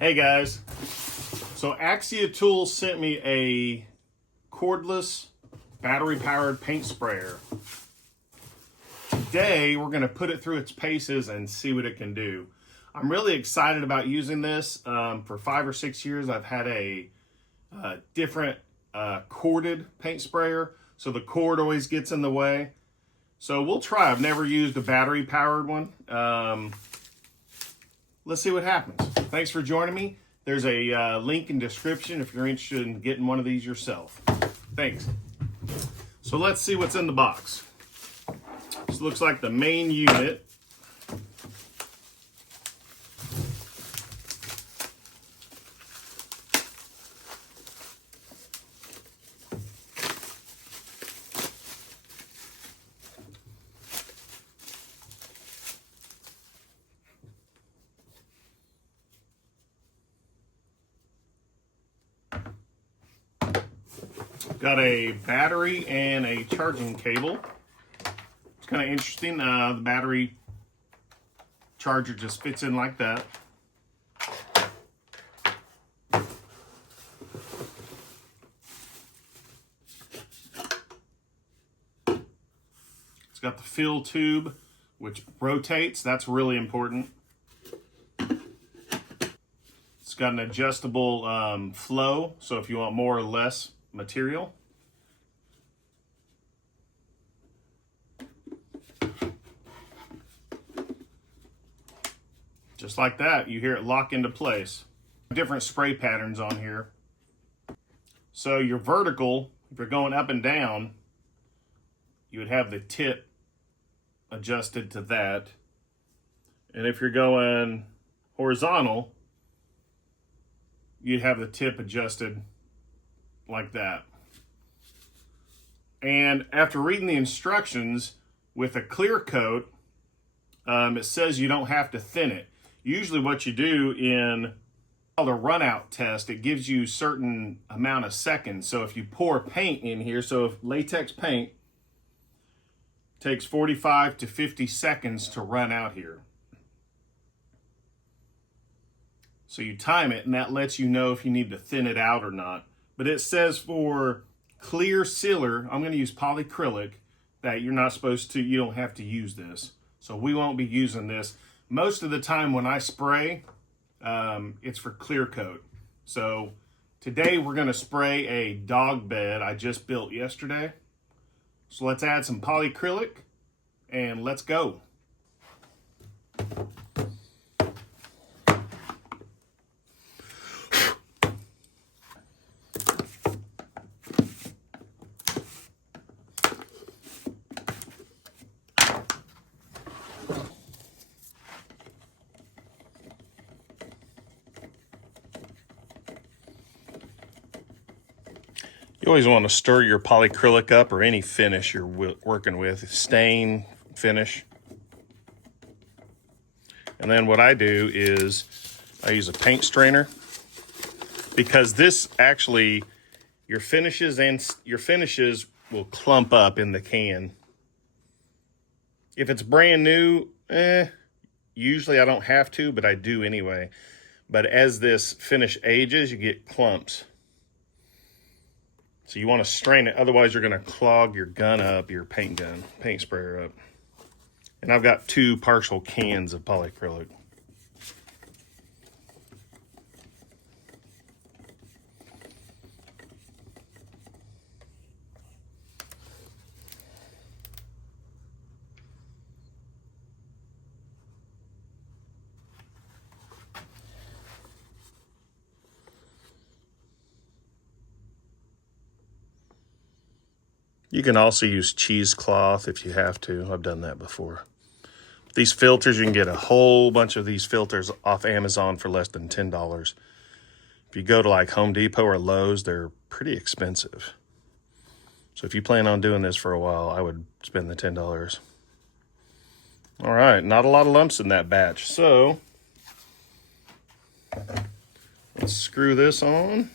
Hey guys, so Axia Tools sent me a cordless battery-powered paint sprayer. Today we're going to put it through its paces and see what it can do. I'm really excited about using this. For 5 or 6 years I've had a different corded paint sprayer, so the cord always gets in the way. So we'll try. I've never used a battery-powered one. Let's see what happens. Thanks for joining me. There's a link in description if you're interested in getting one of these yourself. Thanks. So let's see what's in the box. This looks like the main unit. Got a battery and a charging cable. It's kind of interesting. The battery charger just fits in like that. It's got the fill tube, which rotates. That's really important. It's got an adjustable flow, so if you want more or less material. Just like that, you hear it lock into place. Different spray patterns on here. So your vertical, if you're going up and down, you would have the tip adjusted to that. And if you're going horizontal, you'd have the tip adjusted like that. And after reading the instructions, with a clear coat, it says you don't have to thin it. Usually what you do in the run out test, it gives you a certain amount of seconds. So if you pour paint in here, so if latex paint takes 45 to 50 seconds to run out here. So you time it and that lets you know if you need to thin it out or not. But it says for clear sealer, I'm going to use polyacrylic, that you're not supposed to, you don't have to use this. So we won't be using this. Most of the time when I spray, it's for clear coat. So today we're going to spray a dog bed I just built yesterday. So let's add some polyacrylic and let's go. You always want to stir your polyacrylic up, or any finish you're working with, stain, finish. And then what I do is I use a paint strainer, because this actually, your finishes will clump up in the can. If it's brand new, usually I don't have to, but I do anyway. But as this finish ages, you get clumps. So you want to strain it, otherwise you're going to clog your gun up, your paint sprayer up. And I've got 2 partial cans of polyacrylic. You can also use cheesecloth if you have to. I've done that before. These filters, you can get a whole bunch of these filters off Amazon for less than $10. If you go to like Home Depot or Lowe's, they're pretty expensive. So if you plan on doing this for a while, I would spend the $10. All right, not a lot of lumps in that batch. So let's screw this on.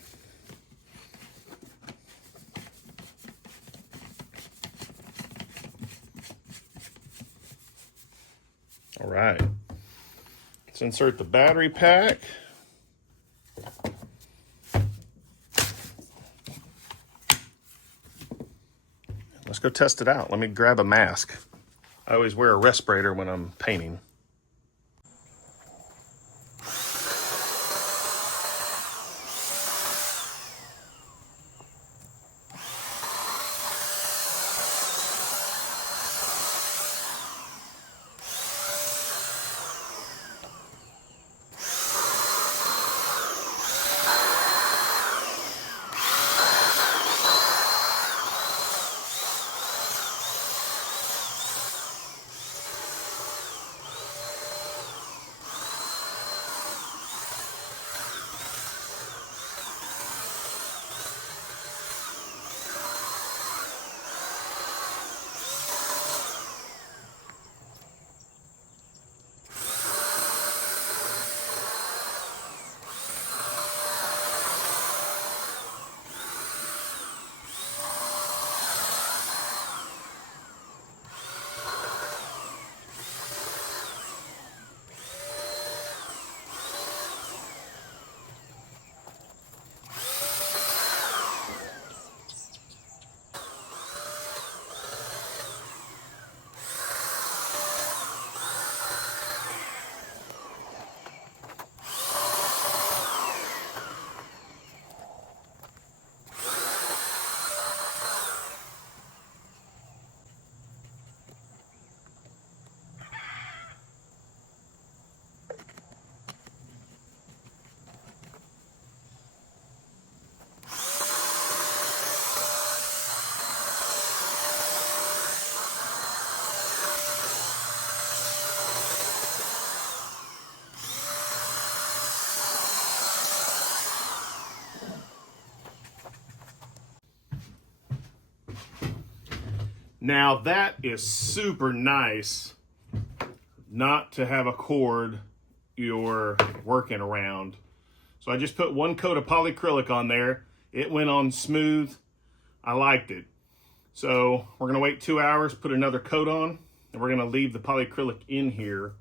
All right, let's insert the battery pack. let's go test it out. Let me grab a mask. I always wear a respirator when I'm painting. Now that is super nice not to have a cord you're working around. So I just put one coat of polyacrylic on there. It went on smooth. I liked it. So we're gonna wait 2 hours, put another coat on, and we're gonna leave the polyacrylic in here